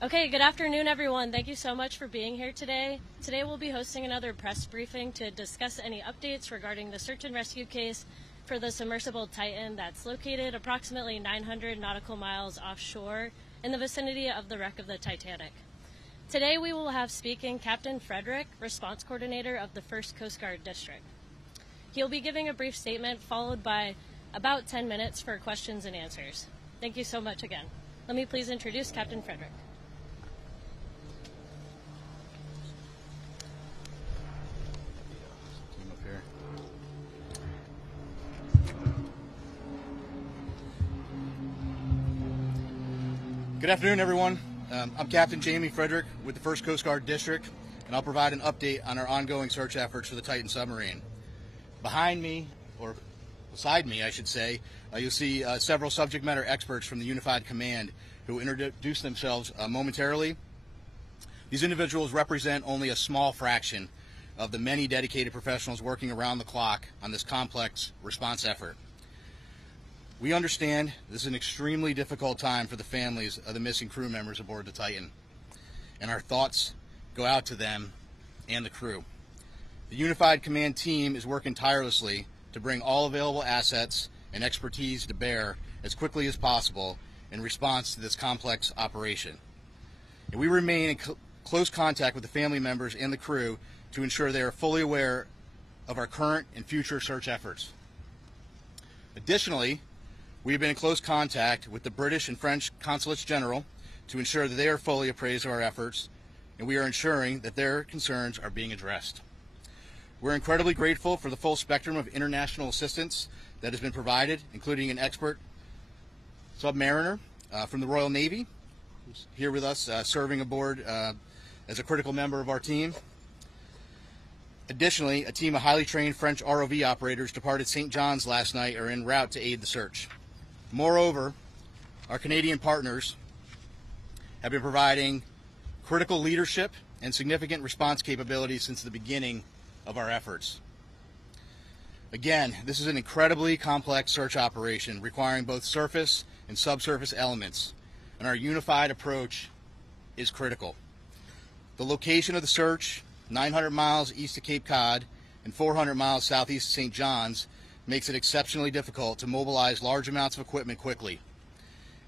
Okay, good afternoon, everyone. Thank you so much for being here today. Today we'll be hosting another press briefing to discuss any updates regarding the search and rescue case for the submersible Titan that's located approximately 900 nautical miles offshore in the vicinity of the wreck of the Titanic. Today we will have speaking Captain Frederick, Response Coordinator of the 1st Coast Guard District. He'll be giving a brief statement followed by about 10 minutes for questions and answers. Thank you so much again. Let me please introduce Captain Frederick. Good afternoon, everyone. I'm Captain Jamie Frederick with the 1st Coast Guard District, and I'll provide an update on our ongoing search efforts for the Titan submarine. Behind me, or beside me, I should say, you'll see several subject matter experts from the Unified Command who will introduce themselves momentarily. These individuals represent only a small fraction of the many dedicated professionals working around the clock on this complex response effort. We understand this is an extremely difficult time for the families of the missing crew members aboard the Titan, and our thoughts go out to them and the crew. The Unified Command team is working tirelessly to bring all available assets and expertise to bear as quickly as possible in response to this complex operation. And we remain in close contact with the family members and the crew to ensure they are fully aware of our current and future search efforts. Additionally, we have been in close contact with the British and French Consulates General to ensure that they are fully appraised of our efforts, and we are ensuring that their concerns are being addressed. We're incredibly grateful for the full spectrum of international assistance that has been provided, including an expert submariner from the Royal Navy, who's here with us serving aboard as a critical member of our team. Additionally, a team of highly trained French ROV operators departed St. John's last night are en route to aid the search. Moreover, our Canadian partners have been providing critical leadership and significant response capabilities since the beginning of our efforts. Again, this is an incredibly complex search operation requiring both surface and subsurface elements, and our unified approach is critical. The location of the search, 900 miles east of Cape Cod and 400 miles southeast of St. John's, makes it exceptionally difficult to mobilize large amounts of equipment quickly.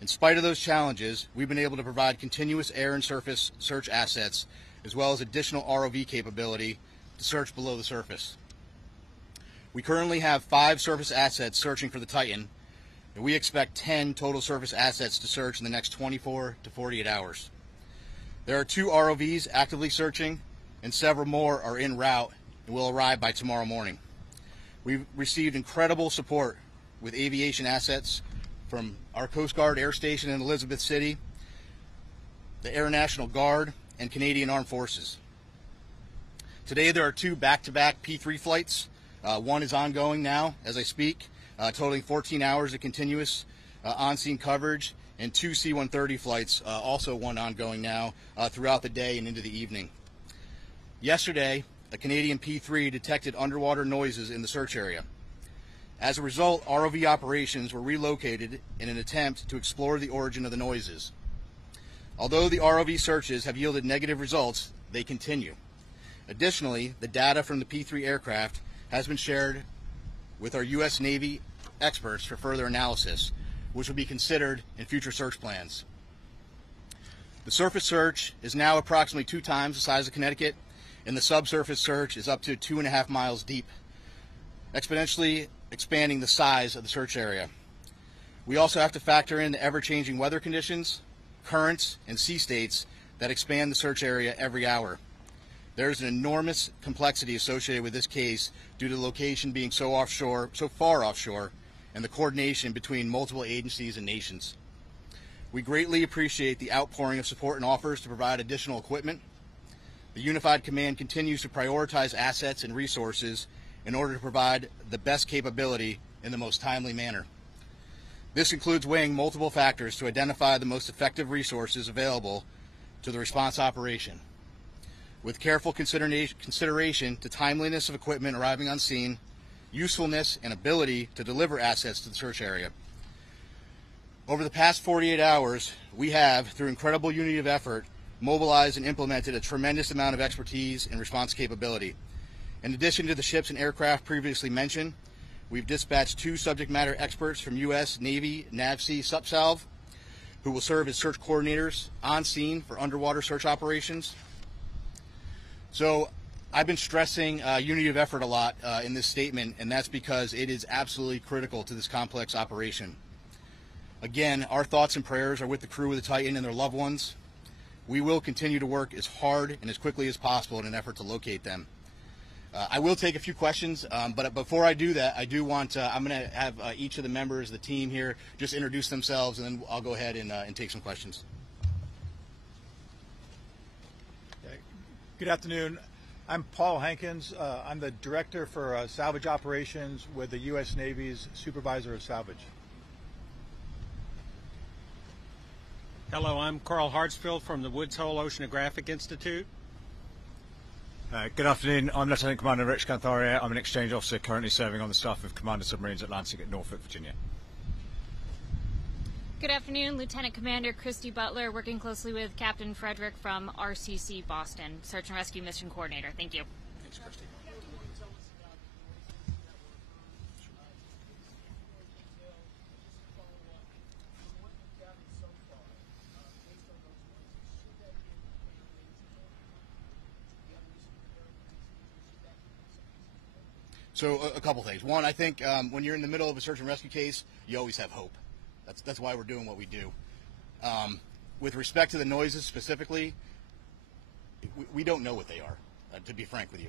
In spite of those challenges, we've been able to provide continuous air and surface search assets, as well as additional ROV capability to search below the surface. We currently have 5 surface assets searching for the Titan, and we expect 10 total surface assets to search in the next 24 to 48 hours. There are 2 ROVs actively searching, and several more are en route and will arrive by tomorrow morning. We've received incredible support with aviation assets from our Coast Guard Air Station in Elizabeth City, the Air National Guard, and Canadian Armed Forces. Today there are 2 back-to-back P3 flights. One is ongoing now as I speak, totaling 14 hours of continuous on-scene coverage, and 2 C-130 flights, also one ongoing now, throughout the day and into the evening. Yesterday, a Canadian P3 detected underwater noises in the search area. As a result, ROV operations were relocated in an attempt to explore the origin of the noises. Although the ROV searches have yielded negative results, they continue. Additionally, the data from the P3 aircraft has been shared with our U.S. Navy experts for further analysis, which will be considered in future search plans. The surface search is now approximately 2 times the size of Connecticut, and the subsurface search is up to 2.5 miles deep, exponentially expanding the size of the search area. We also have to factor in the ever-changing weather conditions, currents, and sea states that expand the search area every hour. There is an enormous complexity associated with this case due to the location being so far offshore, and the coordination between multiple agencies and nations. We greatly appreciate the outpouring of support and offers to provide additional equipment. The Unified Command continues to prioritize assets and resources in order to provide the best capability in the most timely manner. This includes weighing multiple factors to identify the most effective resources available to the response operation, with careful consideration to timeliness of equipment arriving on scene, usefulness and ability to deliver assets to the search area. Over the past 48 hours, we have, through incredible unity of effort, mobilized and implemented a tremendous amount of expertise and response capability. In addition to the ships and aircraft previously mentioned, we've dispatched 2 subject matter experts from U.S. Navy NAVSEA SUPSALV, who will serve as search coordinators on scene for underwater search operations. So I've been stressing unity of effort a lot in this statement, and that's because it is absolutely critical to this complex operation. Again, our thoughts and prayers are with the crew of the Titan and their loved ones. We will continue to work as hard and as quickly as possible in an effort to locate them. I will take a few questions, but before I do that, I do want I'm going to have each of the members of the team here just introduce themselves, and then I'll go ahead and take some questions. Good afternoon. I'm Paul Hankins. I'm the Director for Salvage Operations with the U.S. Navy's Supervisor of Salvage. Hello, I'm Carl Hartsfield from the Woods Hole Oceanographic Institute. Good afternoon. I'm Lieutenant Commander Rich Cantharia. I'm an exchange officer currently serving on the staff of Commander Submarines Atlantic at Norfolk, Virginia. Good afternoon, Lieutenant Commander Christy Butler, working closely with Captain Frederick from RCC Boston, Search and Rescue Mission Coordinator. Thank you. Thanks, Christy. So a couple things. One, I think when you're in the middle of a search and rescue case, you always have hope. That's why we're doing what we do. With respect to the noises specifically, we don't know what they are, to be frank with you.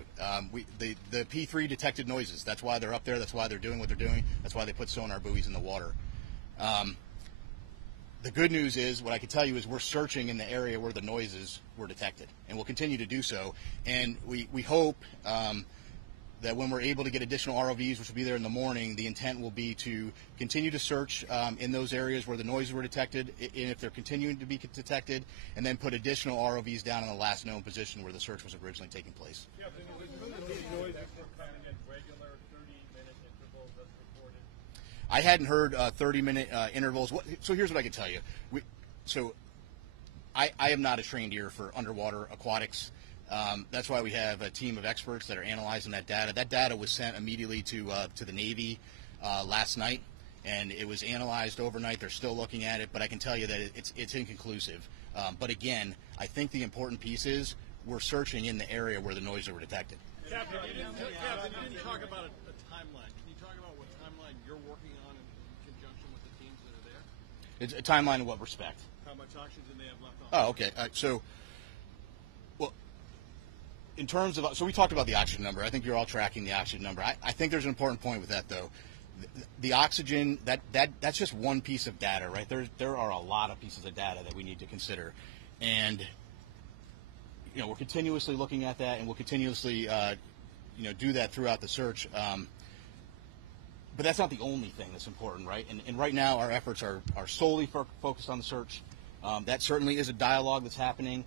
The P3 detected noises. That's why they're up there. That's why they're doing what they're doing. That's why they put sonar buoys in the water. The good news is, what I can tell you is we're searching in the area where the noises were detected, and we'll continue to do so. And we hope that when we're able to get additional ROVs, which will be there in the morning, the intent will be to continue to search in those areas where the noises were detected, and if they're continuing to be detected, and then put additional ROVs down in the last known position where the search was originally taking place. Yeah, those noises were coming in regular 30-minute intervals as reported. I hadn't heard 30-minute intervals. So here's what I can tell you. I am not a trained ear for underwater aquatics. That's why we have a team of experts that are analyzing that data. That data was sent immediately to the Navy last night, and it was analyzed overnight. They're still looking at it, but I can tell you that it's inconclusive. But again, I think the important piece is we're searching in the area where the noises were detected. Captain, you didn't talk about a timeline. Can you talk about what timeline you're working on in conjunction with the teams that are there? It's a timeline in what respect? How much oxygen they have left on? Oh, okay. In terms of, so we talked about the oxygen number. I think you're all tracking the oxygen number. I think there's an important point with that, though. The oxygen, that's just one piece of data, right? There are a lot of pieces of data that we need to consider, and we're continuously looking at that, and we'll continuously do that throughout the search. But that's not the only thing that's important, right? And right now our efforts are solely focused on the search. That certainly is a dialogue that's happening.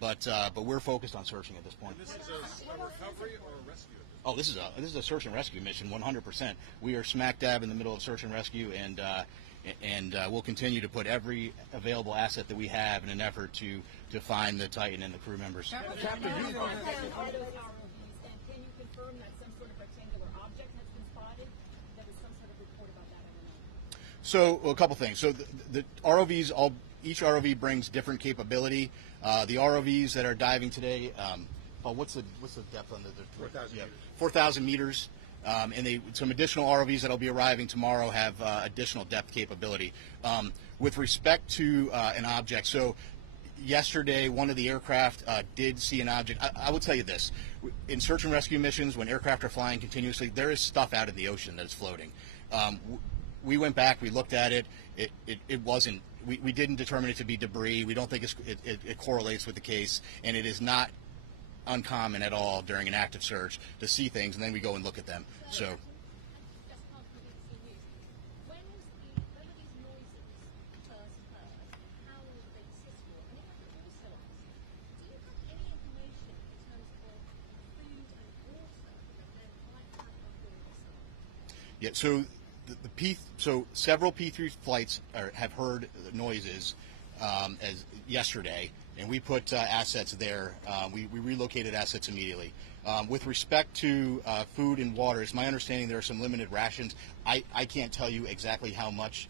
But we're focused on searching at this point. And this is a recovery or a rescue? Oh, this is a search and rescue mission, 100%. We are smack dab in the middle of search and rescue, and we'll continue to put every available asset that we have in an effort to find the Titan and the crew members. Captain, can you confirm that some sort of rectangular object has been spotted? There was some sort of report about that. So, a couple things. So the ROVs each ROV brings different capability. The ROVs that are diving today, Paul, what's the depth on the 4,000 meters. 4,000 meters. And some additional ROVs that'll be arriving tomorrow have additional depth capability. With respect to an object, so yesterday one of the aircraft did see an object. I will tell you this: in search and rescue missions, when aircraft are flying continuously, there is stuff out in the ocean that is floating. We went back, we looked at it. It wasn't. We didn't determine it to be debris. We don't think it correlates with the case, and it is not uncommon at all during an active search to see things, and then we go and look at them. So. When were these noises first heard? How were they accessible? And if I could also ask, do you have any information in terms of food and water that they might have on board the site? Yeah. So So several P3 flights have heard noises as yesterday, and we put assets there. We relocated assets immediately. With respect to food and water, it's my understanding there are some limited rations. I can't tell you exactly how much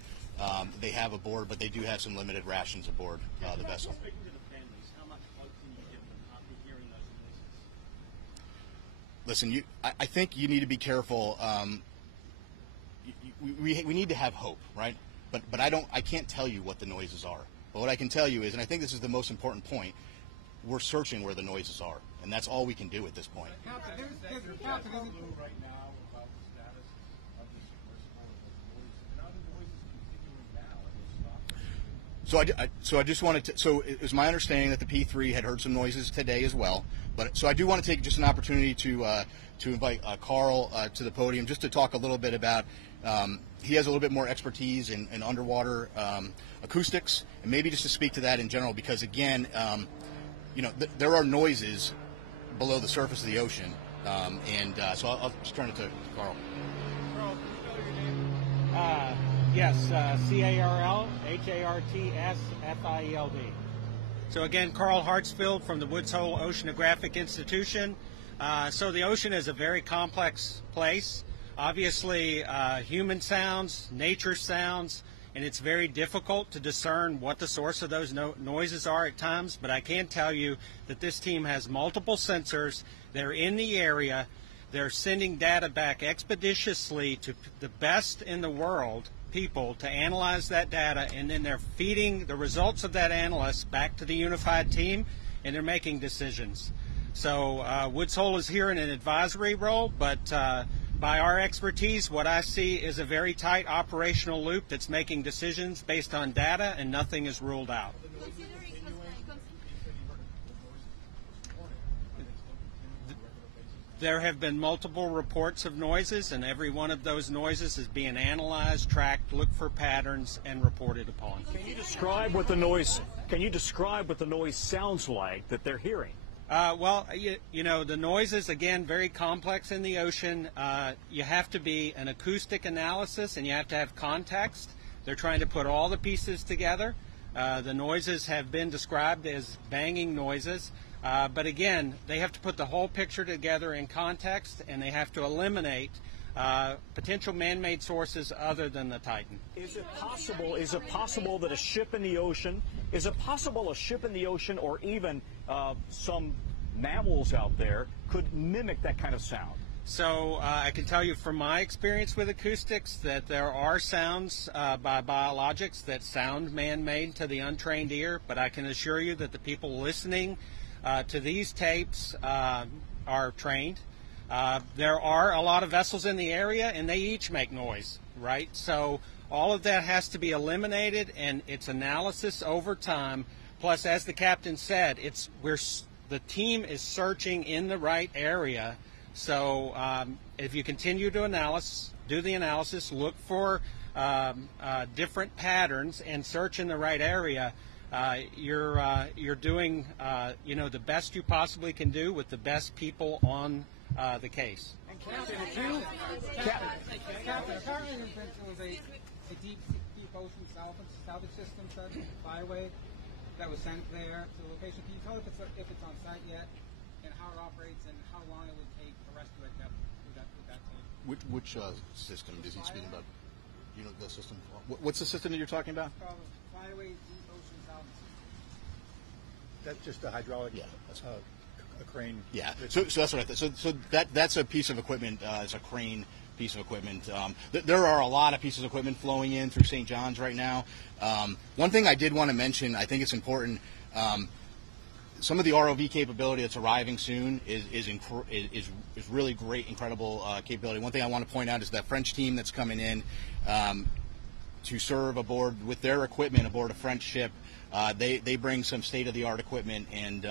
they have aboard, but they do have some limited rations aboard the vessel. Speaking to the families, how much hope can you give them after hearing those noises? Listen, I think you need to be careful. We need to have hope, right? But I can't tell you what the noises are. But what I can tell you is, and I think this is the most important point, we're searching where the noises are, and that's all we can do at this point. Captain, there's right now about the status of the submersible and the noise, and are the noises continuing now? Are they stopping? So I just wanted to. So it was my understanding that the P3 had heard some noises today as well. But so I do want to take just an opportunity to invite Carl to the podium just to talk a little bit about. He has a little bit more expertise in underwater acoustics, and maybe just to speak to that in general, because again, there are noises below the surface of the ocean, so I'll just turn it to Carl. Carl, can you spell your name? Yes, Carl Hartsfield. So again, Carl Hartsfield from the Woods Hole Oceanographic Institution. So the ocean is a very complex place. Obviously, human sounds, nature sounds, and it's very difficult to discern what the source of those noises are at times. But I can tell you that this team has multiple sensors. They're in the area. They're sending data back expeditiously to the best in the world people to analyze that data, and then they're feeding the results of that analysis back to the unified team, and they're making decisions. So Woods Hole is here in an advisory role, but by our expertise, what I see is a very tight operational loop that's making decisions based on data, and nothing is ruled out. There have been multiple reports of noises, and every one of those noises is being analyzed, tracked, looked for patterns, and reported upon. Can you describe what the noise? Can you describe what the noise sounds like that they're hearing? Well, the noises, again, very complex in the ocean. You have to be an acoustic analysis, and you have to have context. They're trying to put all the pieces together. The noises have been described as banging noises. But again, they have to put the whole picture together in context, and they have to eliminate potential man-made sources other than the Titan. Is it possible that a ship in the ocean, or even some mammals out there could mimic that kind of sound? So I can tell you from my experience with acoustics that there are sounds by biologics that sound man-made to the untrained ear, but I can assure you that the people listening to these tapes are trained. There are a lot of vessels in the area, and they each make noise, right? So all of that has to be eliminated, and it's analysis over time. Plus, as the captain said, the team is searching in the right area. So if you continue to do the analysis, look for different patterns, and search in the right area, you're doing the best you possibly can do with the best people on the case. And Captain, apparently there was a deep ocean salvage system byway that was sent there to the location. Can you tell if it's on site yet, and how it operates, and how long it would take to rescue it with that team? Which system is he speaking about? You know the system. What's the system that you're talking about? It's called Flyway Deep Ocean Salvage System. That's just a hydraulic, a crane. Yeah. So that's what I thought. So that's a piece of equipment. It's a crane piece of equipment. There are a lot of pieces of equipment flowing in through St. John's right now. One thing I did want to mention, I think it's important. Some of the ROV capability that's arriving soon is really great, incredible capability. One thing I want to point out is that French team that's coming in to serve aboard with their equipment aboard a French ship. They bring some state-of-the-art equipment, and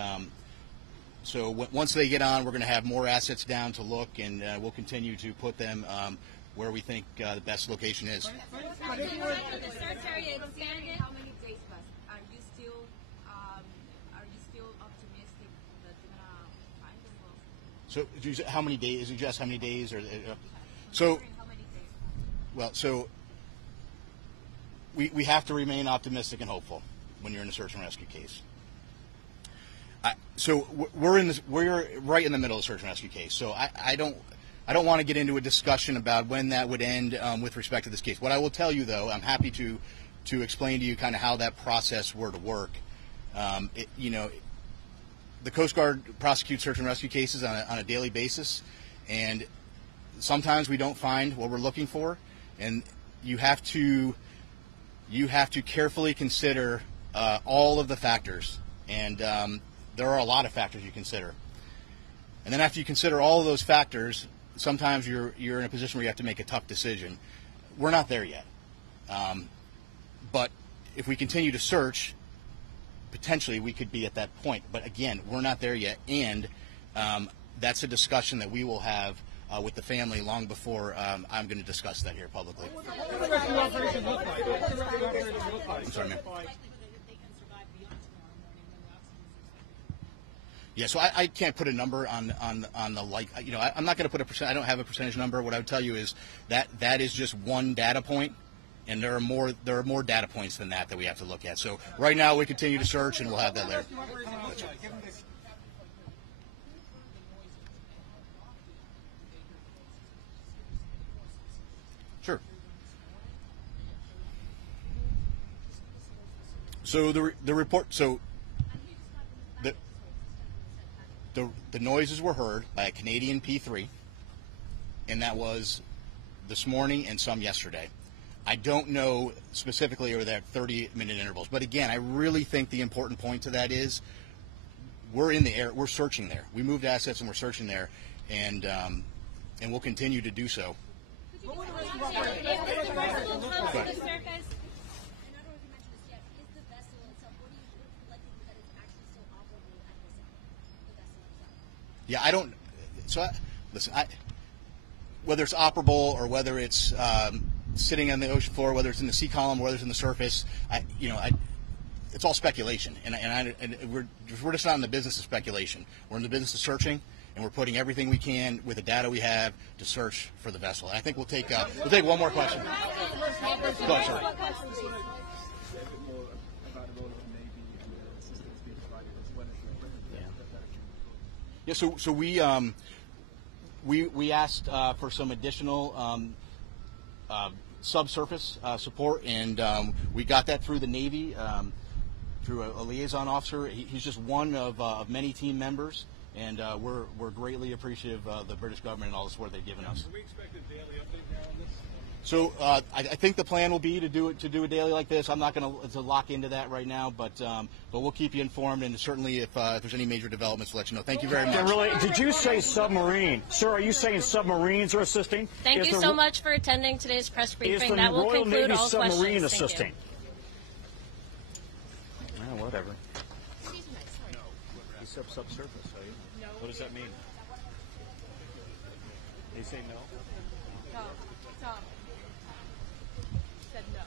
so once they get on, we're going to have more assets down to look, and we'll continue to put them where we think the best location is. But if you were the search area expanded, how many days left? Are you still optimistic that you're gonna find them all? So how many days? Is it just how many days, or so? How many days? Well, so we have to remain optimistic and hopeful when you're in a search and rescue case. So we're right in the middle of the search and rescue case. So I don't want to get into a discussion about when that would end with respect to this case. What I will tell you, though, I'm happy to explain to you kind of how that process were to work. The Coast Guard prosecutes search and rescue cases on a daily basis, and sometimes we don't find what we're looking for, and you have to carefully consider all of the factors, and there are a lot of factors you consider. And then after you consider all of those factors, sometimes you're in a position where you have to make a tough decision. We're not there yet. But if we continue to search, potentially we could be at that point. But again, we're not there yet, and that's a discussion that we will have with the family long before I'm going to discuss that here publicly. What does the rescue operation look like? What does the rescue operation look like? I'm sorry, ma'am. Yeah, so I can't put a number on the I'm not going to put a percent. I don't have a percentage number. What I would tell you is that is just one data point, and there are more data points than that we have to look at. So right now we continue to search, and we'll have that later. Sure. So the report. So the noises were heard by a Canadian P3, and that was this morning and some yesterday. I don't know specifically or that 30-minute intervals, but again, I really think the important point to that is we're in the air, we're searching there. We moved assets and we're searching there, and we'll continue to do so. Yeah, I don't. So, listen. Whether it's operable or whether it's sitting on the ocean floor, whether it's in the sea column, whether it's in the surface, it's all speculation. And we're just not in the business of speculation. We're in the business of searching, and we're putting everything we can with the data we have to search for the vessel. And I think we'll take one more question. Go ahead, sorry. Yeah, so we asked for some additional subsurface support, and we got that through the Navy, through a liaison officer. He's just one of many team members, and we're greatly appreciative of the British government and all the support they've given us. Can we expect a daily update now on this? So I think the plan will be to do a daily like this. I'm not going to lock into that right now, but we'll keep you informed, and certainly if there's any major developments, we'll let you know. Thank you very much. Really, did you say submarine? Sir, are you saying submarines are assisting? Thank you so much for attending today's press briefing. That will Royal conclude Navy all submarine questions. assisting? Well, whatever. He said subsurface, so no. What does that mean? They say no? Tom said no.